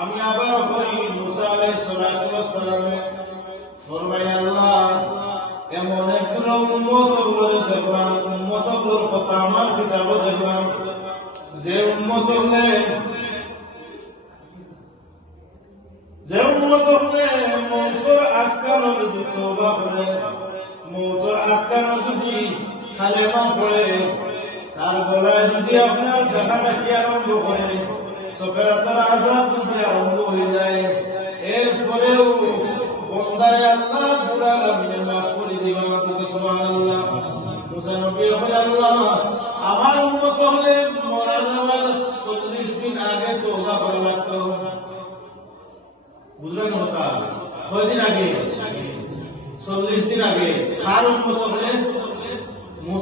আমি আবার করি মুসা আলাইহিস এমন একগুলো উম্মত বলে দেখলাম, উম্মতগুলোর কথা আমার কিতাবে দেখলাম, যে উম্মত হলে যে উম্মত হলে মৌতর আটকানো যদি তওবা করে, মৌতর আটকানো যদি কালেমা পড়ে। তার গলায় যদি আপনার ডাকাডাকি আরম্ভ করে সকারাতার আজাব যদি আরম্ভ হয়ে যায়, এরপরেও বন্দারে আল্লাহ আল্লাহ, আমার উন্মত হলে মরা চল্লিশ দিন আগে করা লাগতো। বুঝলেন কথা? কয়দিন আগে? চল্লিশ দিন আগে। কার উন্মত হলে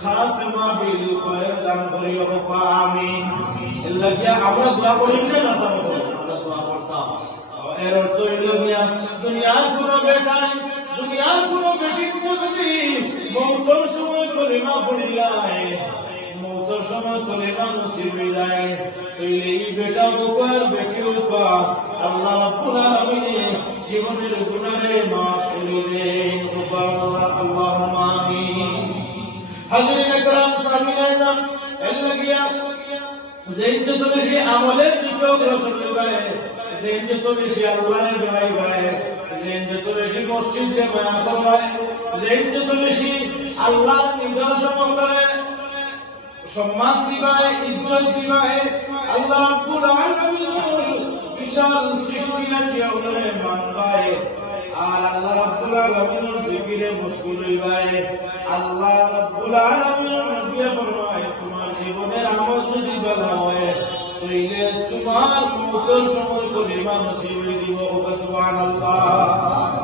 খাতমা বিল খয়ের দান করিও তা আমি লাগিয়া আমরা দোয়া করি না না আমরা দোয়া করতাম। এর অর্থ হইল গিয়া দুনিয়ার দুনিয়ার যদি মৌতর সময় কলিমা মৌতর সময় কলিমা নসিব এই বেটা বেটি আল্লাহ রাব্বুল আলামিন জীবনের গুনাহে মাফ করে দেন আমিন হাজিরিন একরাম সামিন আযম এর লাগিয়া যেই যত বেশি আমলের দিকে অগ্রসর হইবে যেই যত বেশি আল্লাহর গাইবে যেই যত বেশি মসজিদ জামা করবে যেই যত বেশি আল্লাহর নিদর্শন করে সম্মান দিবায়, ইজ্জত দিবায়। আল্লাহ রাব্বুল আলামিন বিশাল সৃষ্টি নাকি ওনারে মানবায়। আর আল্লাহ রাব্বুল আলামিন জিকিরে মশগুল হইবাই আল্লাহ রাব্বুল আলামিন নবী ফরমায়, তোমার জীবনের আমল যদি ভালো হয়, তাইলে তোমার মৌতের সময় কলিমা নসিব দিব সুবহানাল্লাহ।